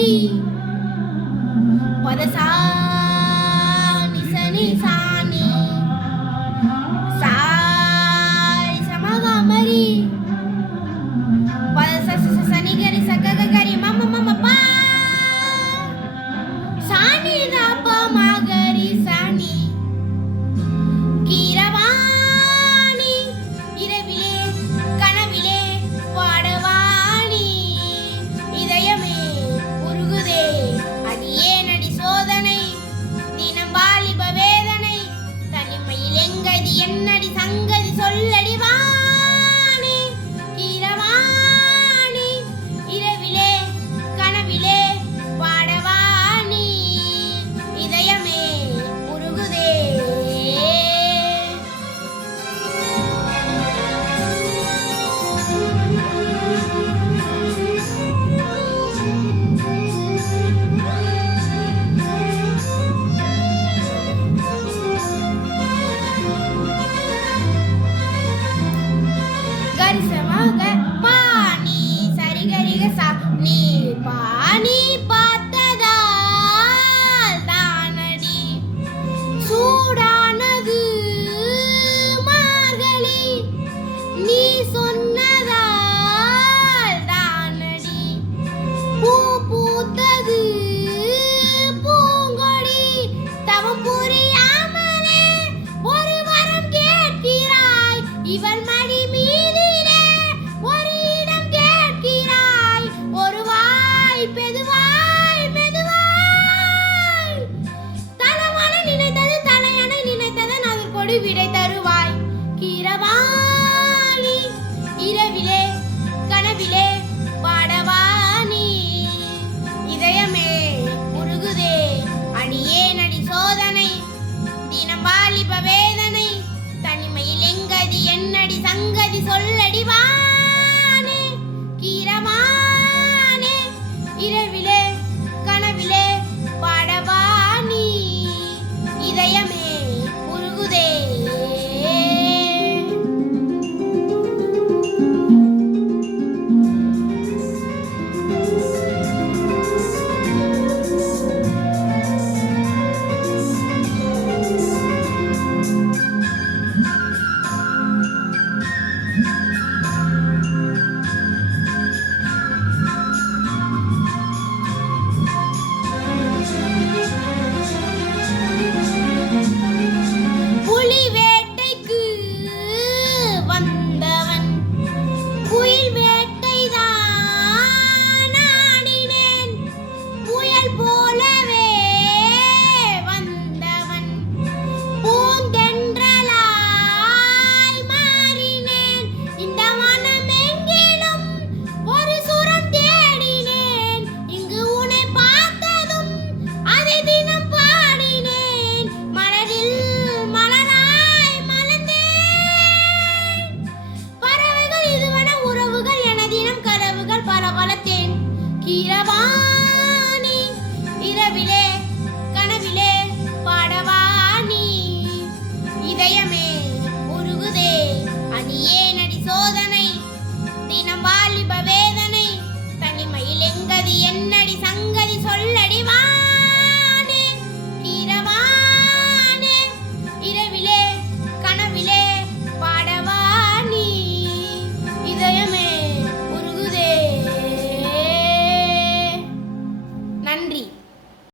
What is up? นี้ก็สามนี่ป๋